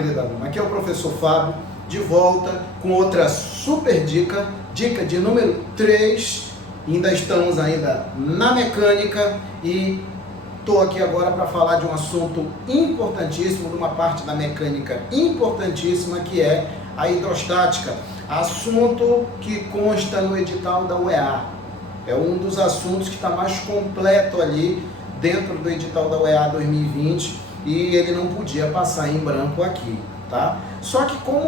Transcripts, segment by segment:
querida aluna, aqui é o professor Fábio, de volta com outra super dica, dica de número 3, ainda estamos na mecânica e estou aqui agora para falar de um assunto importantíssimo, de uma parte da mecânica importantíssima, que é a hidrostática, assunto que consta no edital da UEA, é um dos assuntos que está mais completo ali dentro do edital da UEA 2020, e ele não podia passar em branco aqui, tá? Só que como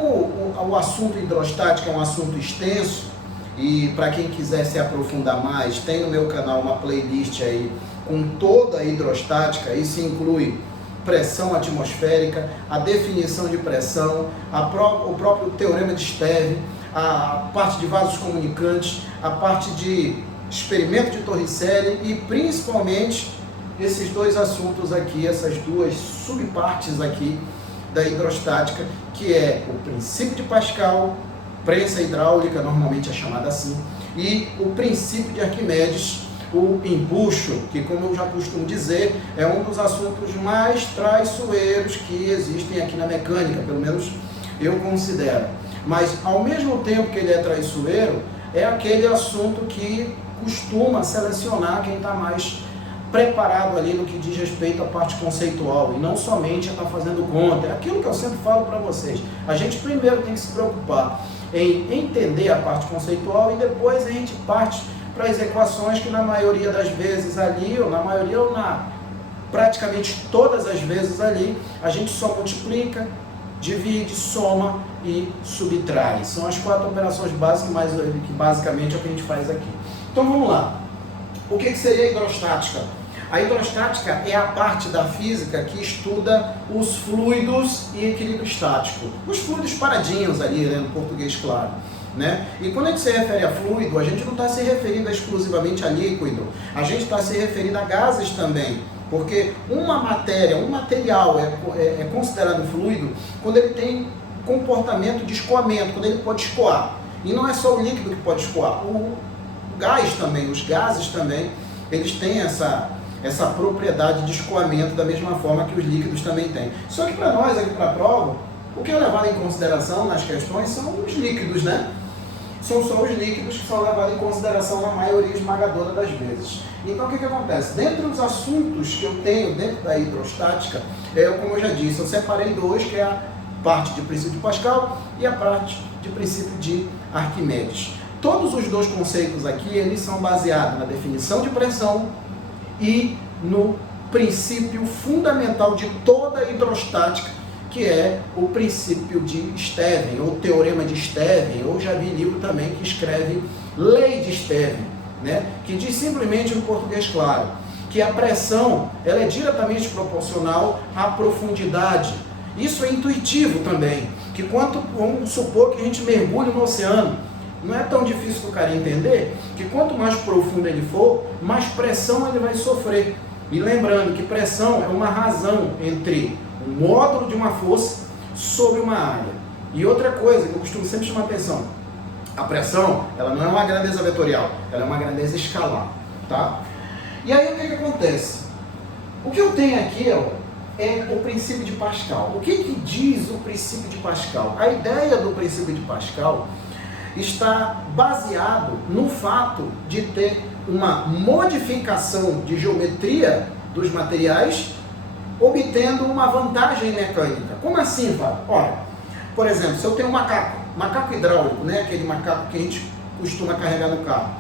o assunto hidrostática é um assunto extenso, e para quem quiser se aprofundar mais, tem no meu canal uma playlist aí com toda a hidrostática, isso inclui pressão atmosférica, a definição de pressão, o próprio teorema de Stevin, a parte de vasos comunicantes, a parte de experimento de Torricelli e principalmente esses dois assuntos aqui, essas duas subpartes aqui da hidrostática, que é o princípio de Pascal, prensa hidráulica, normalmente é chamada assim, e o princípio de Arquimedes, o empuxo, que, como eu já costumo dizer, é um dos assuntos mais traiçoeiros que existem aqui na mecânica, pelo menos eu considero. Mas, ao mesmo tempo que ele é traiçoeiro, é aquele assunto que costuma selecionar quem está mais preparado ali no que diz respeito à parte conceitual, e não somente a estar fazendo conta. É aquilo que eu sempre falo para vocês. A gente primeiro tem que se preocupar em entender a parte conceitual e depois a gente parte para as equações que na maioria das vezes ali, ou na maioria ou praticamente todas as vezes ali, a gente só multiplica, divide, soma e subtrai. São as 4 operações básicas, mas que basicamente é o que a gente faz aqui. Então vamos lá. O que seria a hidrostática? A hidrostática é a parte da física que estuda os fluidos e equilíbrio estático. Os fluidos paradinhos ali, né, no português claro. Né? E quando a gente se refere a fluido, a gente não está se referindo exclusivamente a líquido. A gente está se referindo a gases também. Porque uma matéria, um material é considerado fluido quando ele tem comportamento de escoamento, quando ele pode escoar. E não é só o líquido que pode escoar. O gás também, os gases também, eles têm essa propriedade de escoamento da mesma forma que os líquidos também têm. Só que para nós, aqui para a prova, o que é levado em consideração nas questões são os líquidos, né? São só os líquidos que são levados em consideração na maioria esmagadora das vezes. Então, o que acontece? Dentre os assuntos que eu tenho dentro da hidrostática, como eu já disse, eu separei 2, que é a parte de princípio de Pascal e a parte de princípio de Arquimedes. Todos os 2 conceitos aqui, eles são baseados na definição de pressão e no princípio fundamental de toda a hidrostática, que é o princípio de Stevin, ou teorema de Stevin, ou já vi livro também que escreve lei de Stevin, né? Que diz simplesmente no português claro, que a pressão ela é diretamente proporcional à profundidade. Isso é intuitivo também, que vamos supor que a gente mergulhe no oceano, não é tão difícil do cara entender que quanto mais profundo ele for, mais pressão ele vai sofrer. E lembrando que pressão é uma razão entre o módulo de uma força sobre uma área. E outra coisa que eu costumo sempre chamar a atenção, a pressão, ela não é uma grandeza vetorial, ela é uma grandeza escalar, tá? E aí o que acontece? O que eu tenho aqui é o princípio de Pascal. O que diz o princípio de Pascal? A ideia do princípio de Pascal está baseado no fato de ter uma modificação de geometria dos materiais, obtendo uma vantagem mecânica. Como assim, Fábio? Olha, por exemplo, se eu tenho um macaco hidráulico, né, aquele macaco que a gente costuma carregar no carro.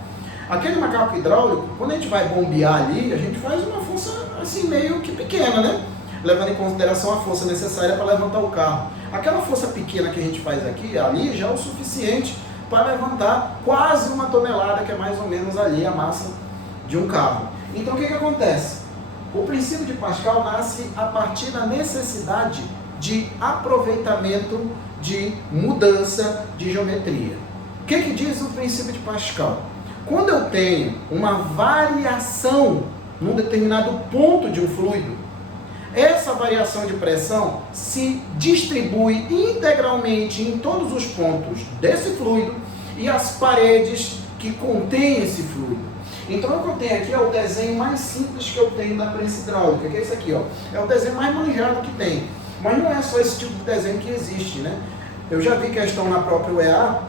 Aquele macaco hidráulico, quando a gente vai bombear ali, a gente faz uma força assim meio que pequena, né? Levando em consideração a força necessária para levantar o carro. Aquela força pequena que a gente faz aqui, ali já é o suficiente para levantar quase 1 tonelada, que é mais ou menos ali a massa de um carro. Então o que acontece? O princípio de Pascal nasce a partir da necessidade de aproveitamento de mudança de geometria. O que diz o princípio de Pascal? Quando eu tenho uma variação num determinado ponto de um fluido, essa variação de pressão se distribui integralmente em todos os pontos desse fluido e as paredes que contêm esse fluido. Então o que eu tenho aqui é o desenho mais simples que eu tenho da prensa hidráulica, que é esse aqui, ó. É o desenho mais manjado que tem. Mas não é só esse tipo de desenho que existe, né? Eu já vi questão na própria UEA,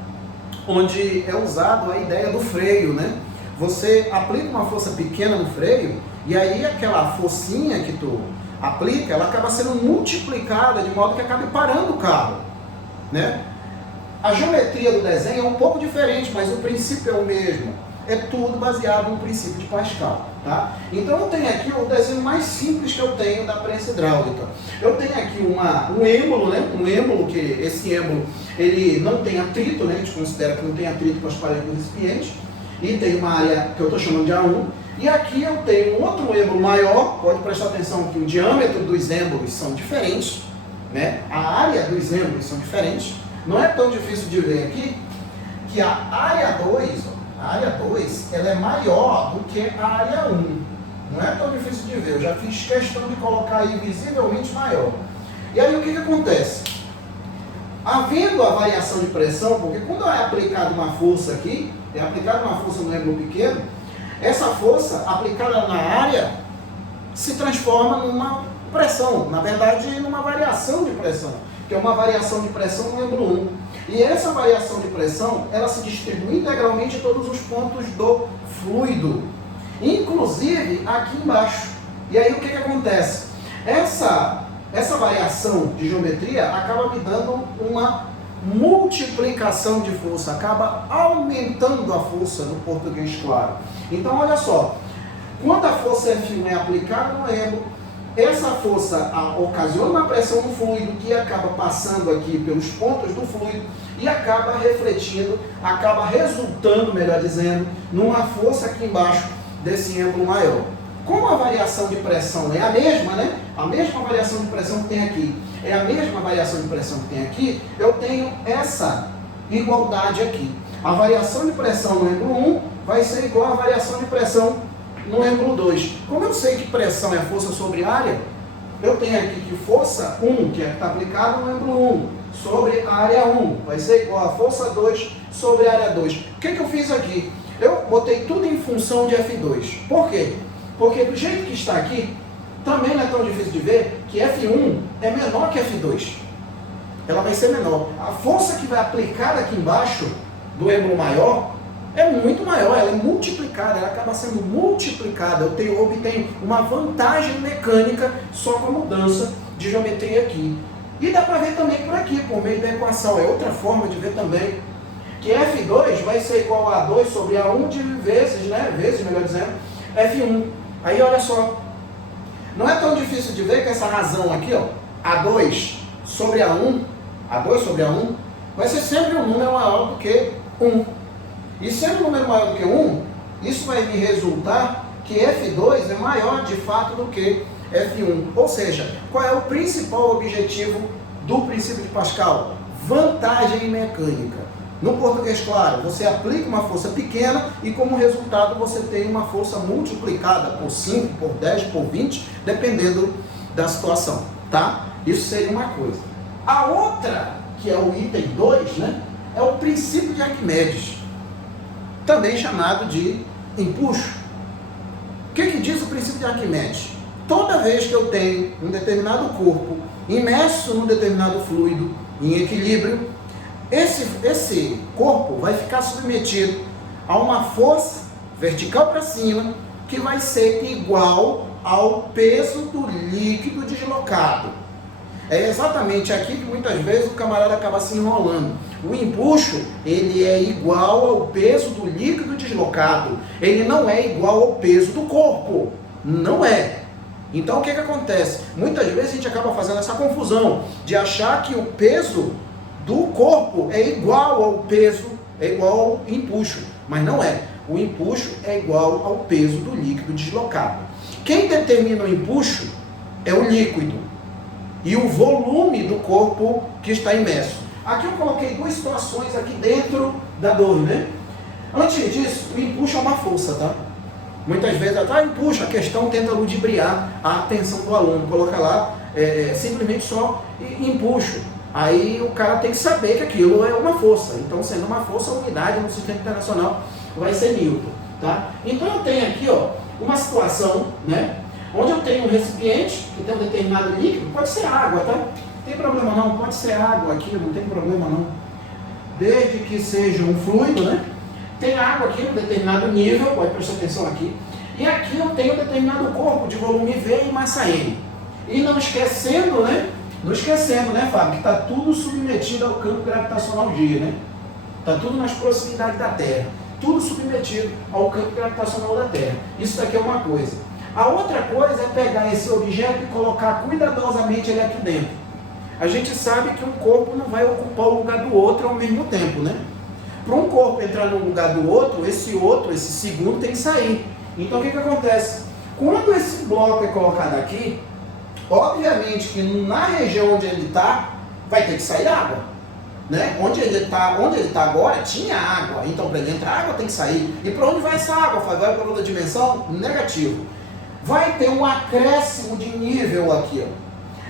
onde é usado a ideia do freio, né? Você aplica uma força pequena no freio, e aí aquela forcinha que tu aplica, ela acaba sendo multiplicada de modo que acabe parando o carro, né? A geometria do desenho é um pouco diferente, mas o princípio é o mesmo. É tudo baseado no princípio de Pascal, tá? Então eu tenho aqui o desenho mais simples que eu tenho da prensa hidráulica. Eu tenho aqui um êmbolo, né? Um êmbolo, que esse êmbolo ele não tem atrito, né? A gente considera que não tem atrito com as paredes do recipiente. E tem uma área que eu estou chamando de A1. E aqui eu tenho um outro êmbolo maior, pode prestar atenção que o diâmetro dos êmbolos são diferentes, né? A área dos êmbolos são diferentes. Não é tão difícil de ver aqui que a área 2, ela é maior do que a área 1. Não é tão difícil de ver, eu já fiz questão de colocar aí visivelmente maior. E aí o que acontece? Havendo a variação de pressão, porque quando é aplicada uma força aqui, é aplicada uma força no êmbolo pequeno, essa força aplicada na área se transforma numa pressão, na verdade numa variação de pressão, que é uma variação de pressão no êmbolo 1. E essa variação de pressão, ela se distribui integralmente em todos os pontos do fluido, inclusive aqui embaixo. E aí o que acontece? Essa variação de geometria acaba me dando uma multiplicação de força, acaba aumentando a força no português claro. Então olha só, quando a força F1 é aplicada no êmbolo, essa força ocasiona uma pressão no fluido que acaba passando aqui pelos pontos do fluido e acaba refletindo, acaba resultando, melhor dizendo, numa força aqui embaixo desse êmbolo maior. Como a variação de pressão é a mesma, né? A mesma variação de pressão que tem aqui é a mesma variação de pressão que tem aqui, eu tenho essa igualdade aqui. A variação de pressão no êmbolo 1 vai ser igual à variação de pressão no êmbolo 2. Como eu sei que pressão é força sobre área, eu tenho aqui que força 1, que está aplicada no êmbolo 1, sobre a área 1, vai ser igual a força 2 sobre a área 2. O que eu fiz aqui? Eu botei tudo em função de F2. Por quê? Porque do jeito que está aqui, também não é tão difícil de ver que F1 é menor que F2. Ela vai ser menor. A força que vai aplicar aqui embaixo do êmbolo maior é muito maior, ela é multiplicada, ela acaba sendo multiplicada. Eu obtenho uma vantagem mecânica só com a mudança de geometria aqui. E dá para ver também por aqui, por meio da equação. É outra forma de ver também. Que F2 vai ser igual a 2 sobre A1 vezes, melhor dizendo, F1. Aí olha só, não é tão difícil de ver que essa razão aqui, ó, A2 sobre A1 vai ser sempre um número maior do que 1. E sendo um número maior do que 1, isso vai me resultar que F2 é maior de fato do que F1. Ou seja, qual é o principal objetivo do princípio de Pascal? Vantagem mecânica. No português claro, você aplica uma força pequena e como resultado você tem uma força multiplicada por 5, por 10, por 20, dependendo da situação, tá? Isso seria uma coisa. A outra, que é o item 2, né, é o princípio de Arquimedes, também chamado de empuxo. O que diz o princípio de Arquimedes? Toda vez que eu tenho um determinado corpo imerso num determinado fluido em equilíbrio, esse corpo vai ficar submetido a uma força vertical para cima que vai ser igual ao peso do líquido deslocado. É exatamente aqui que muitas vezes o camarada acaba se enrolando. O empuxo, ele é igual ao peso do líquido deslocado. Ele não é igual ao peso do corpo. Não é. Então o que acontece? Muitas vezes a gente acaba fazendo essa confusão de achar que o peso do corpo é igual ao peso, é igual ao empuxo. Mas não é. O empuxo é igual ao peso do líquido deslocado. Quem determina o empuxo é o líquido e o volume do corpo que está imerso. Aqui eu coloquei duas situações aqui dentro da dor, né? Antes disso, o empuxo é uma força, tá? Muitas vezes, empuxo, a questão tenta ludibriar a atenção do aluno, coloca lá simplesmente só empuxo. Aí o cara tem que saber que aquilo é uma força. Então, sendo uma força, a unidade no sistema internacional vai ser Newton, tá? Então eu tenho aqui, ó, uma situação, né, Onde eu tenho um recipiente que tem um determinado líquido, pode ser água, tá? Não tem problema não, pode ser água aqui, não tem problema não. Desde que seja um fluido, né? Tem água aqui em um determinado nível, pode prestar atenção aqui. E aqui eu tenho um determinado corpo de volume V e massa M. E não esquecendo, né, Fábio, que está tudo submetido ao campo gravitacional G, né? Está tudo nas proximidades da Terra. Tudo submetido ao campo gravitacional da Terra. Isso daqui é uma coisa. A outra coisa é pegar esse objeto e colocar cuidadosamente ele aqui dentro. A gente sabe que um corpo não vai ocupar o lugar do outro ao mesmo tempo, né? Para um corpo entrar no lugar do outro, esse segundo tem que sair. Então o que acontece? Quando esse bloco é colocado aqui, obviamente que na região onde ele está, vai ter que sair água. Né? Onde ele está agora, tinha água. Então para ele entrar água tem que sair. E para onde vai essa água? Vai para outra dimensão? Negativo. Vai ter um acréscimo de nível aqui, ó.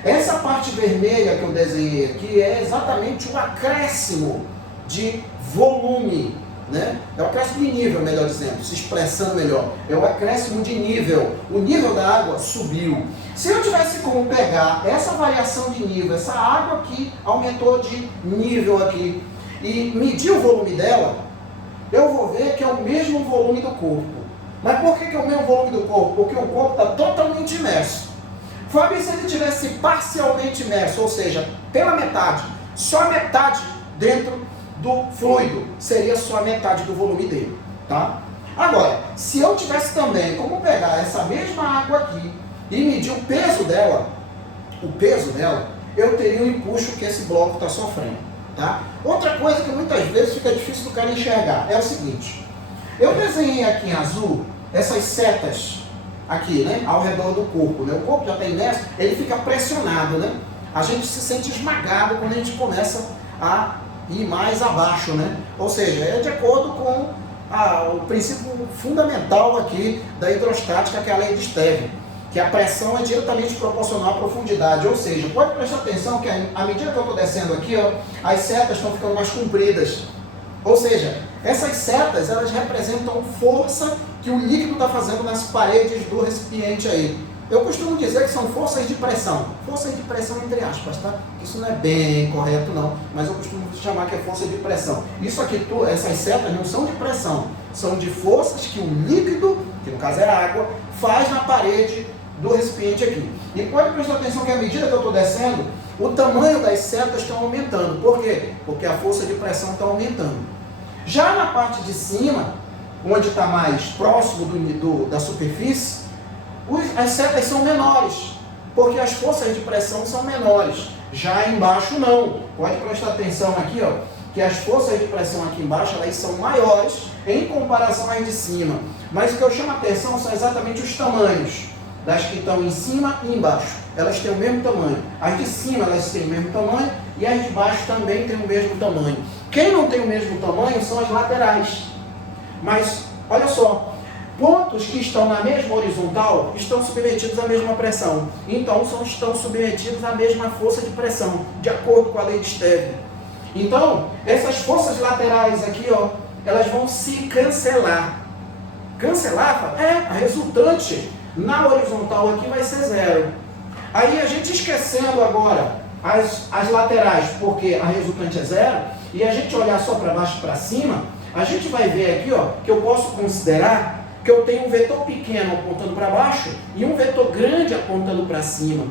Essa parte vermelha que eu desenhei aqui é exatamente o acréscimo de volume, né? É o acréscimo de nível, melhor dizendo, se expressando melhor. É o acréscimo de nível. O nível da água subiu. Se eu tivesse como pegar essa variação de nível, essa água aqui aumentou de nível aqui, e medir o volume dela, eu vou ver que é o mesmo volume do corpo. Mas por que é o mesmo volume do corpo? Porque o corpo está totalmente imerso. Fábio, se ele tivesse parcialmente imerso, ou seja, pela metade, só metade dentro do fluido, seria só a metade do volume dele, tá? Agora, se eu tivesse também como pegar essa mesma água aqui e medir o peso dela, eu teria o empuxo que esse bloco está sofrendo, tá? Outra coisa que muitas vezes fica difícil do cara enxergar é o seguinte: eu desenhei aqui em azul essas setas aqui, né, ao redor do corpo, né? O corpo já está imerso, ele fica pressionado, né? A gente se sente esmagado quando a gente começa a ir mais abaixo, né? Ou seja, é de acordo com o princípio fundamental aqui da hidrostática, que é a lei de Stevin, que a pressão é diretamente proporcional à profundidade. Ou seja, pode prestar atenção que à medida que eu estou descendo aqui, ó, as setas estão ficando mais compridas. Ou seja, essas setas, elas representam força que o líquido está fazendo nas paredes do recipiente aí. Eu costumo dizer que são forças de pressão. Forças de pressão entre aspas, tá? Isso não é bem correto não, mas eu costumo chamar que é força de pressão. Isso aqui, essas setas não são de pressão, são de forças que o líquido, que no caso é a água, faz na parede do recipiente aqui. E pode prestar atenção que à medida que eu estou descendo, o tamanho das setas estão aumentando. Por quê? Porque a força de pressão está aumentando. Já na parte de cima, onde está mais próximo da superfície, as setas são menores, porque as forças de pressão são menores. Já embaixo não. Pode prestar atenção aqui, ó, que as forças de pressão aqui embaixo, elas são maiores em comparação às de cima. Mas o que eu chamo a atenção são exatamente os tamanhos das que estão em cima e embaixo. Elas têm o mesmo tamanho. As de cima elas têm o mesmo tamanho e as de baixo também têm o mesmo tamanho. Quem não tem o mesmo tamanho são as laterais. Mas, olha só, pontos que estão na mesma horizontal estão submetidos à mesma pressão. Então, estão submetidos à mesma força de pressão, de acordo com a lei de Stevin. Então, essas forças laterais aqui, ó, elas vão se cancelar. Cancelar? A resultante na horizontal aqui vai ser zero. Aí a gente esquecendo agora as laterais, porque a resultante é zero, e a gente olhar só para baixo e para cima, a gente vai ver aqui, ó, que eu posso considerar que eu tenho um vetor pequeno apontando para baixo e um vetor grande apontando para cima.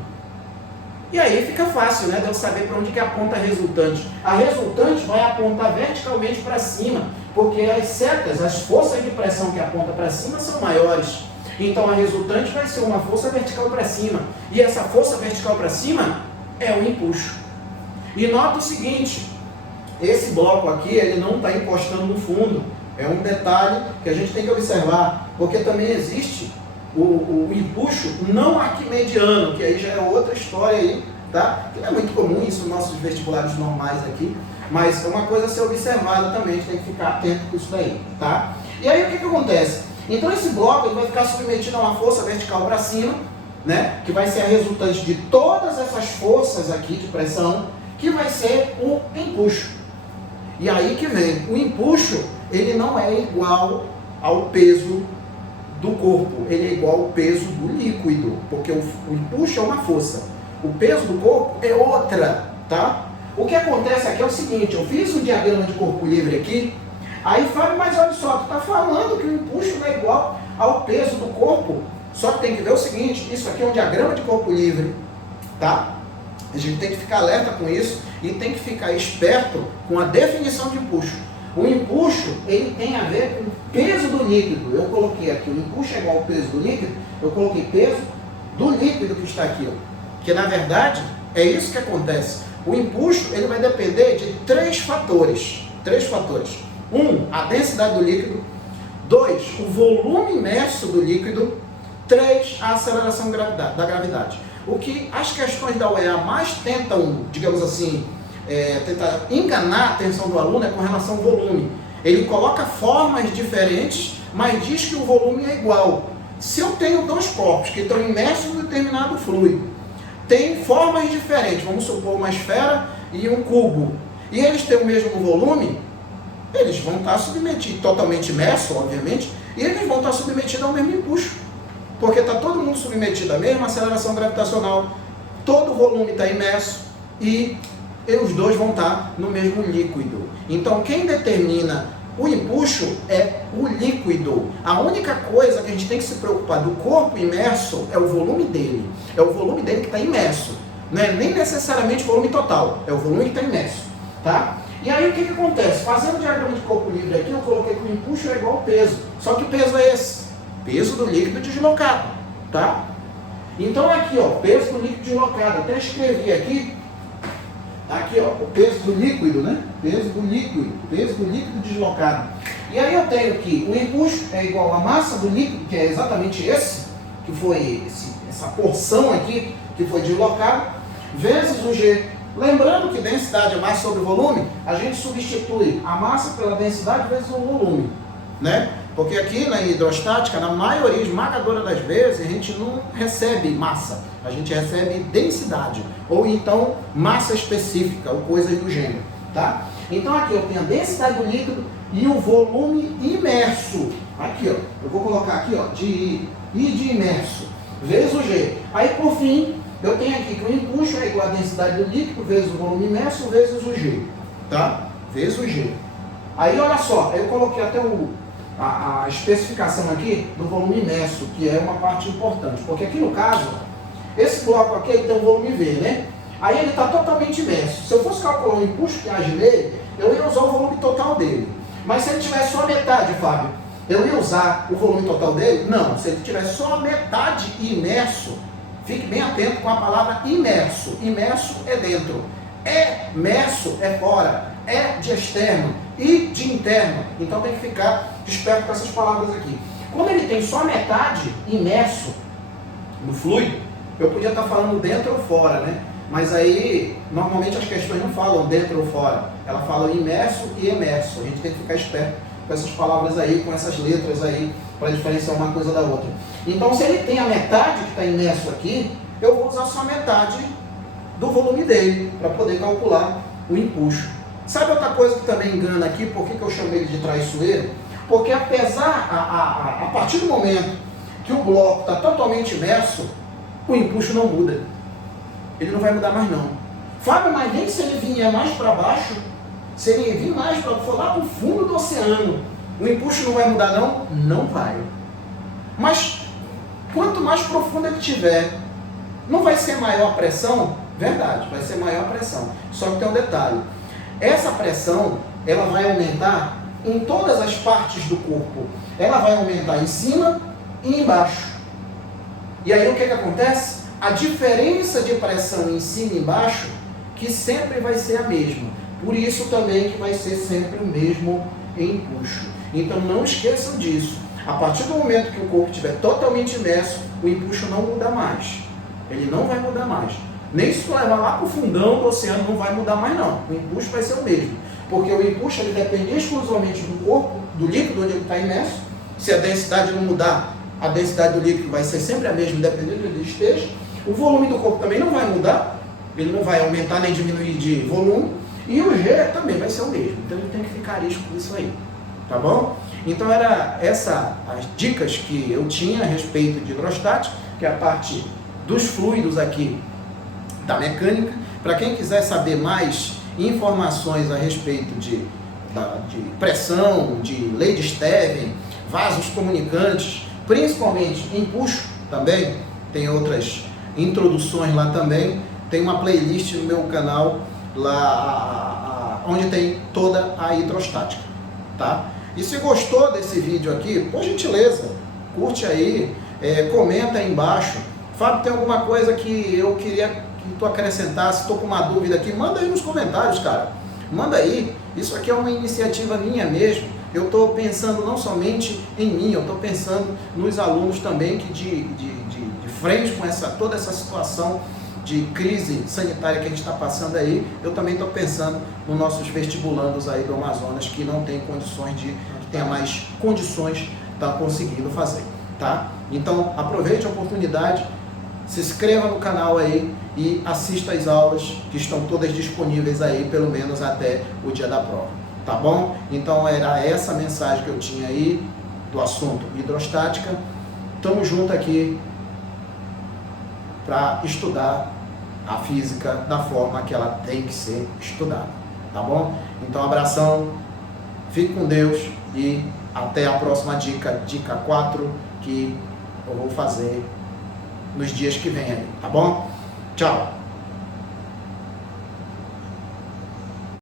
E aí fica fácil, né, de eu saber para onde que aponta a resultante. A resultante vai apontar verticalmente para cima, porque as setas, as forças de pressão que apontam para cima são maiores. Então a resultante vai ser uma força vertical para cima. E essa força vertical para cima é o empuxo. E nota o seguinte, esse bloco aqui, ele não está encostando no fundo. É um detalhe que a gente tem que observar, porque também existe o empuxo não arquimediano, que aí já é outra história aí, tá? Que não é muito comum isso nos nossos vestibulares normais aqui, mas é uma coisa a ser observada também, a gente tem que ficar atento com isso daí, tá? E aí o que acontece? Então esse bloco ele vai ficar submetido a uma força vertical para cima, né? Que vai ser a resultante de todas essas forças aqui de pressão, que vai ser o empuxo. E aí que vem, o empuxo, ele não é igual ao peso do corpo ele é igual ao peso do líquido, porque o empuxo é uma força, o peso do corpo é outra, tá? O que acontece aqui é o seguinte, eu fiz um diagrama de corpo livre aqui, aí fala, mas olha só, tu está falando que o empuxo não é igual ao peso do corpo, só que tem que ver o seguinte, isso aqui é um diagrama de corpo livre, tá? A gente tem que ficar alerta com isso e tem que ficar esperto com a definição de empuxo. O empuxo, ele tem a ver com o peso do líquido. Eu coloquei aqui, o empuxo é igual ao peso do líquido, eu coloquei peso do líquido que está aqui, ó. Que na verdade, é isso que acontece. O empuxo, ele vai depender de três fatores. A densidade do líquido. 2, o volume imerso do líquido. 3, a aceleração da gravidade. O que as questões da UEA mais tentam, digamos assim, tentar enganar a atenção do aluno é com relação ao volume. Ele coloca formas diferentes, mas diz que o volume é igual. Se eu tenho dois corpos que estão imersos em um determinado fluido, tem formas diferentes, vamos supor uma esfera e um cubo, e eles têm o mesmo volume, eles vão estar submetidos, totalmente imersos, obviamente, e eles vão estar submetidos ao mesmo empuxo, porque está todo mundo submetido à mesma aceleração gravitacional, todo o volume está imerso, e os dois vão estar no mesmo líquido. Então, quem determina o empuxo é o líquido. A única coisa que a gente tem que se preocupar do corpo imerso é o volume dele. É o volume dele que está imerso. Não é nem necessariamente o volume total, é o volume que está imerso. Tá? E aí o que acontece? Fazendo o diagrama de corpo livre aqui, eu coloquei que o empuxo é igual ao peso. Só que o peso é esse. Peso do líquido deslocado. Tá? Então aqui, ó, peso do líquido deslocado. Até escrevi aqui. Aqui, ó, o peso do líquido, né? Peso do líquido deslocado. E aí eu tenho que o empuxo é igual à massa do líquido, que é exatamente esse, que foi essa porção aqui, que foi deslocada, vezes o G. Lembrando que densidade é massa sobre volume, a gente substitui a massa pela densidade vezes o volume, né? Porque aqui na hidrostática, na maioria esmagadora das vezes, a gente não recebe massa, a gente recebe densidade, ou então massa específica, ou coisas do gênero, tá? Então aqui eu tenho a densidade do líquido e o volume imerso. Aqui, ó, eu vou colocar aqui, ó, de I e de imerso, vezes o G. Aí, por fim, eu tenho aqui que o empuxo é igual à densidade do líquido, vezes o volume imerso, vezes o G, tá? Vezes o G. Aí, olha só, eu coloquei até a especificação aqui do volume imerso, que é uma parte importante, porque aqui no caso, esse bloco aqui ele tem um volume V, né? Aí ele está totalmente imerso. Se eu fosse calcular o empuxo que age nele, eu ia usar o volume total dele. Mas se ele tivesse só a metade, Fábio, eu ia usar o volume total dele? Não, se ele tivesse só a metade imerso, fique bem atento com a palavra imerso. Imerso é dentro. Emerso é fora. É de externo e de interno. Então tem que ficar esperto com essas palavras aqui. Como ele tem só a metade imerso no fluido, eu podia estar falando dentro ou fora, né? Mas aí, normalmente as questões não falam dentro ou fora. Elas falam imerso e emerso. A gente tem que ficar esperto com essas palavras aí, com essas letras aí, para diferenciar uma coisa da outra. Então, se ele tem a metade que está imerso aqui, eu vou usar só a metade do volume dele, para poder calcular o empuxo. Sabe outra coisa que também engana aqui, por que eu chamo ele de traiçoeiro? Porque apesar, a partir do momento que o bloco está totalmente imerso, o empuxo não muda. Ele não vai mudar mais não. Fábio, mas nem se ele vier mais para baixo, se ele vir mais para for lá para o fundo do oceano, o empuxo não vai mudar não? Não vai. Mas quanto mais profundo ele tiver, não vai ser maior a pressão? Verdade, vai ser maior a pressão. Só que tem um detalhe. Essa pressão, ela vai aumentar em todas as partes do corpo. Ela vai aumentar em cima e embaixo. E aí o que acontece? A diferença de pressão em cima e embaixo, que sempre vai ser a mesma. Por isso também que vai ser sempre o mesmo empuxo. Então não esqueçam disso. A partir do momento que o corpo estiver totalmente imerso, o empuxo não muda mais. Ele não vai mudar mais. Nem se tu levar lá para o fundão do oceano, não vai mudar mais não. O empuxo vai ser o mesmo. Porque o empuxo ele depende exclusivamente do corpo, do líquido onde ele está imerso. Se a densidade não mudar, a densidade do líquido vai ser sempre a mesma, independente de onde ele esteja. O volume do corpo também não vai mudar. Ele não vai aumentar nem diminuir de volume. E o G também vai ser o mesmo. Então ele tem que ficar arisco com isso aí. Tá bom? Então era as dicas que eu tinha a respeito de hidrostática, que é a parte dos fluidos aqui da mecânica. Para quem quiser saber mais informações a respeito de pressão, de lei de Stevin, vasos comunicantes, principalmente empuxo também, tem outras introduções lá também, tem uma playlist no meu canal lá onde tem toda a hidrostática, tá? E se gostou desse vídeo aqui, por gentileza, curte aí, comenta aí embaixo. Fábio, tem alguma coisa que eu queria que tu acrescentasse, estou com uma dúvida aqui, manda aí nos comentários, cara. Manda aí, isso aqui é uma iniciativa minha mesmo. Eu estou pensando não somente em mim, eu estou pensando nos alunos também que de frente com toda essa situação de crise sanitária que a gente está passando aí, eu também estou pensando nos nossos vestibulandos aí do Amazonas que não tem condições tenha mais condições de estar conseguindo fazer, tá? Então aproveite a oportunidade, se inscreva no canal aí e assista às aulas que estão todas disponíveis aí, pelo menos até o dia da prova, tá bom? Então era essa mensagem que eu tinha aí do assunto hidrostática. Tamo junto aqui para estudar a física da forma que ela tem que ser estudada, tá bom? Então abração, fique com Deus e até a próxima dica 4, que eu vou fazer nos dias que vem aí, tá bom? Tchau!